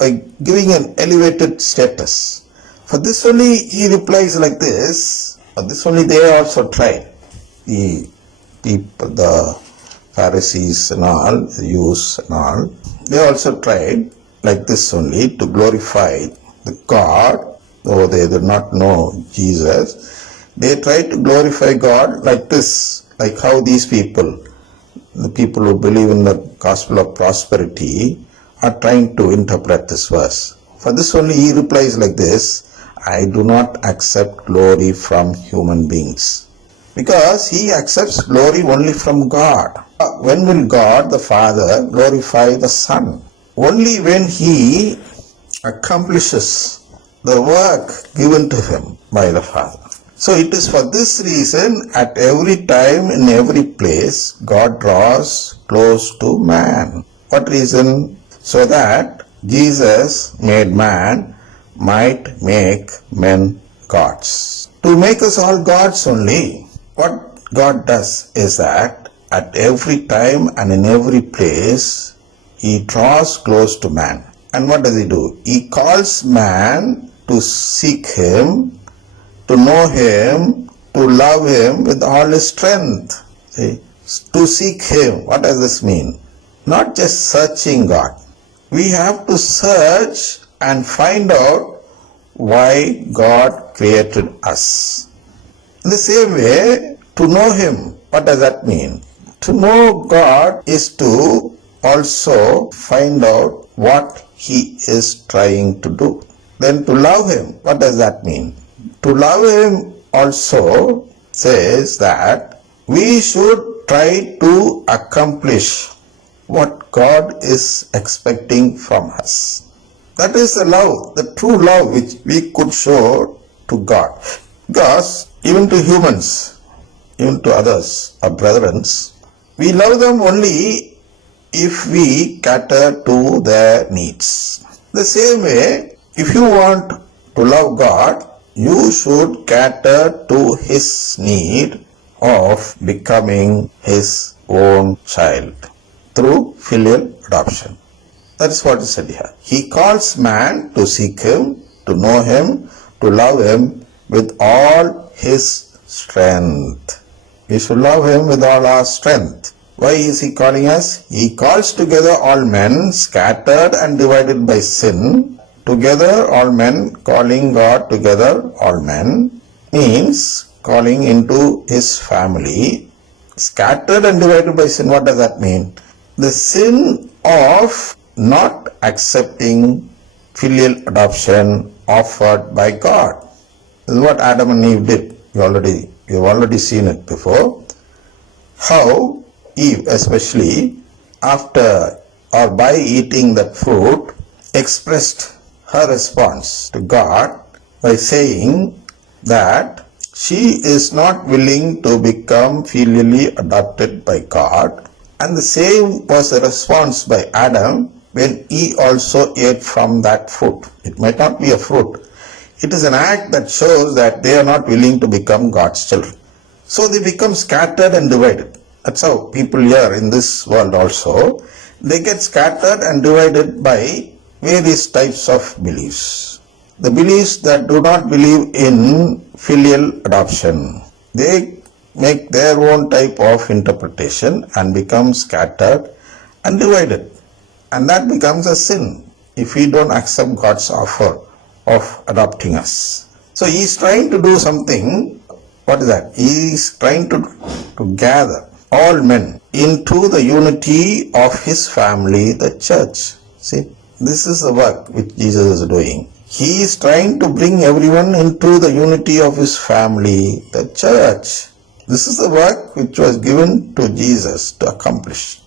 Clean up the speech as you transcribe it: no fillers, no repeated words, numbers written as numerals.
by giving an elevated status. For this only he replies like this, for this only they also tried. The people, the Pharisees and all, the Jews and all, they also tried like this only to glorify the God, though they did not know Jesus. They tried to glorify God like this, like how these people, the people who believe in the gospel of prosperity, are trying to interpret this verse. For this only he replies like this, I do not accept glory from human beings. Because he accepts glory only from God. When will God the Father glorify the Son? Only when he accomplishes the work given to him by the Father. So it is for this reason, at every time, in every place, God draws close to man. What reason? So that Jesus made man might make men gods. To make us all gods only. What God does is that at every time and in every place, he draws close to man. And what does he do? He calls man to seek him, to know him, to love him with all his strength. See? To seek him. What does this mean? Not just searching God. We have to search and find out why God created us. In the same way, to know him, what does that mean? To know God is to also find out what he is trying to do. Then to love him, what does that mean? To love him also says that we should try to accomplish what God is expecting from us. That is the love, the true love which we could show to God. Because even to humans, even to others, our brethren, we love them only if we cater to their needs. The same way, if you want to love God, you should cater to his need of becoming his own child through filial adoption. That is what is said here. He calls man to seek him, to know him, to love him with all his strength. We should love him with all our strength. Why is he calling us? He calls together all men scattered and divided by sin. Together all men, calling God together all men, means calling into his family. Scattered and divided by sin, what does that mean? The sin of not accepting filial adoption offered by God. This is what Adam and Eve did. You've already seen it before. How Eve, especially after or by eating that fruit, expressed her response to God by saying that she is not willing to become filially adopted by God. And the same was the response by Adam when he also ate from that fruit. It might not be a fruit. It is an act that shows that they are not willing to become God's children. So they become scattered and divided. That's how people here in this world also, they get scattered and divided by various types of beliefs. The beliefs that do not believe in filial adoption, they make their own type of interpretation and become scattered and divided. And that becomes a sin if we don't accept God's offer of adopting us. So he is trying to do something. What is that? He is trying to gather all men into the unity of his family, the church. See, this is the work which Jesus is doing. He is trying to bring everyone into the unity of his family, the church. This is the work which was given to Jesus to accomplish.